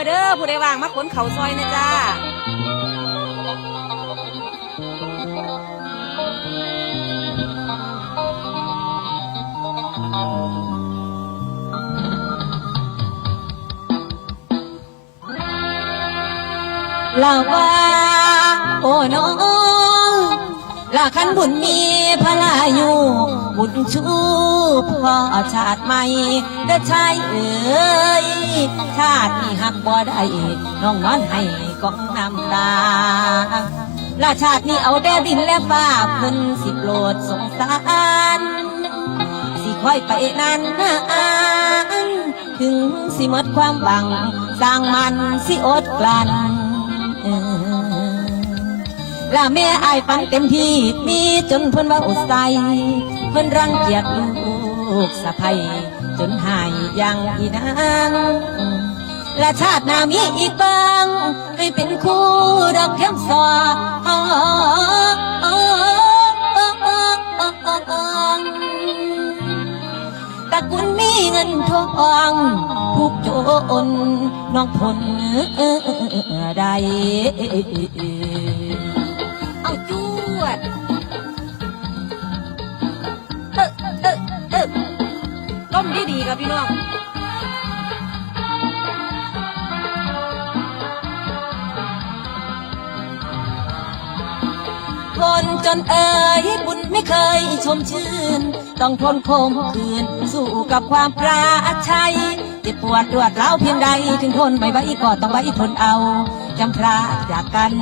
มาเด้อผู้ใดว่างมาขนเขาซอยนะจ้าลาว่าโอ้น้องลาคันบุญมีพลาอยู่บุญชูพ่อชาติใหม่เด้อชายเอ๋ย ชาตินี้หักบ่ได้น้องนอนให้กองน้ำตาลาชาตินี้เอาแต่ดินและฟ้าเพิ่นสิโปรดสงสาร สิค่อยไปนานนาถึงสิหมดความหวังสร้างมันสิอดกลั้นและแม่อายฟันเต็มที่มีจนเพิ่นว่าอุใสเพิ่นรังเกียจ กสะใภ้จนหายยังอีนางและชาติหน้ามีอีกบางให้เป็นคู่ดอกเข็มสอตะกุลมีเงินทองผูกโจนน้องทนได้เอาจวด ดีดีครับพี่น้องทนจนเอ่ยบุญไม่เคยชมชื่น ต้องทนคมคืน สู้กับความปราชัยเจ็บปวดรวดร้าวเพียงใด ถึงทนไม่ไหวก็ต้องไหวทนเอาจำพระจากกัน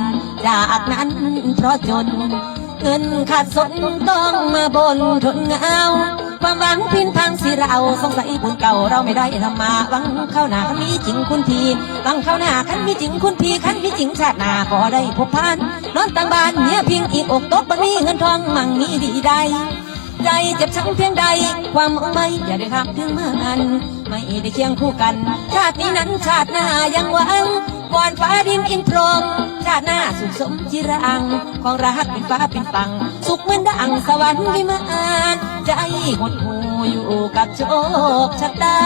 จากนั้นเพราะจน เงินขาดสนต้องมาบนทนเงา ความหวังพินทางสิเราสงสัยบุญเก่าเราไม่ได้ทำมาหวังเข้าหน้าคันมีจริงคุณทีหวังเข้าหน้าคันมีจริงคุณทีคันมีจริงชาติหน้าขอได้พบพานนอนต่างบ้านเมียเพียงอีกอกตกบันมีเงินทองมั่งมีดีใดใจเจ็บช้ำเพียงใด ความหวังไม่อย่าได้ทำถึงเมื่อนั้นไม่ได้เคียงคู่กัน ชาตินี้นั้นชาติหน้ายังหวังวอนฟ้าดินอินพรมชาติหน้าสุขสมจิรัง ของรักเป็นฟ้าเป็นฟัง สุขเหมือนดังสวรรค์วิมาน ใจหดหูอยู่กับโชคชะตา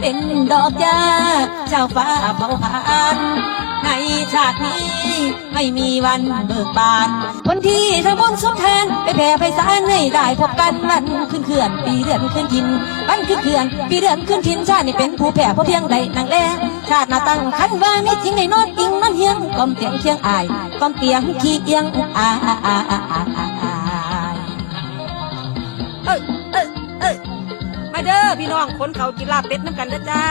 เป็นดอกยาเจ้าฟ้าเบาหานในชาตินี้ไม่มีวันเบิกบาน คนที่ทำบุญสุนทานไปแผ่ไปสารให้ได้พบกันวันขึ้นเขื่อนปีเดือนขึ้นทินวันขึ้นเขื่อนปีเดือนขึ้นทินชาตินี้เป็นผู้แผ่เพราะเพียงใดนางแลชาตินาตั้งคันว่ามีจริงในนอนอิงนอนเฮียงกลมเตียงเคียงอายกลมเตียงขี้เอียงอาอาอาอาอาอา เออเออเออมาเด้อพี่น้องคนเขากินลาบเป็ดน้ำกันเด้อจ้า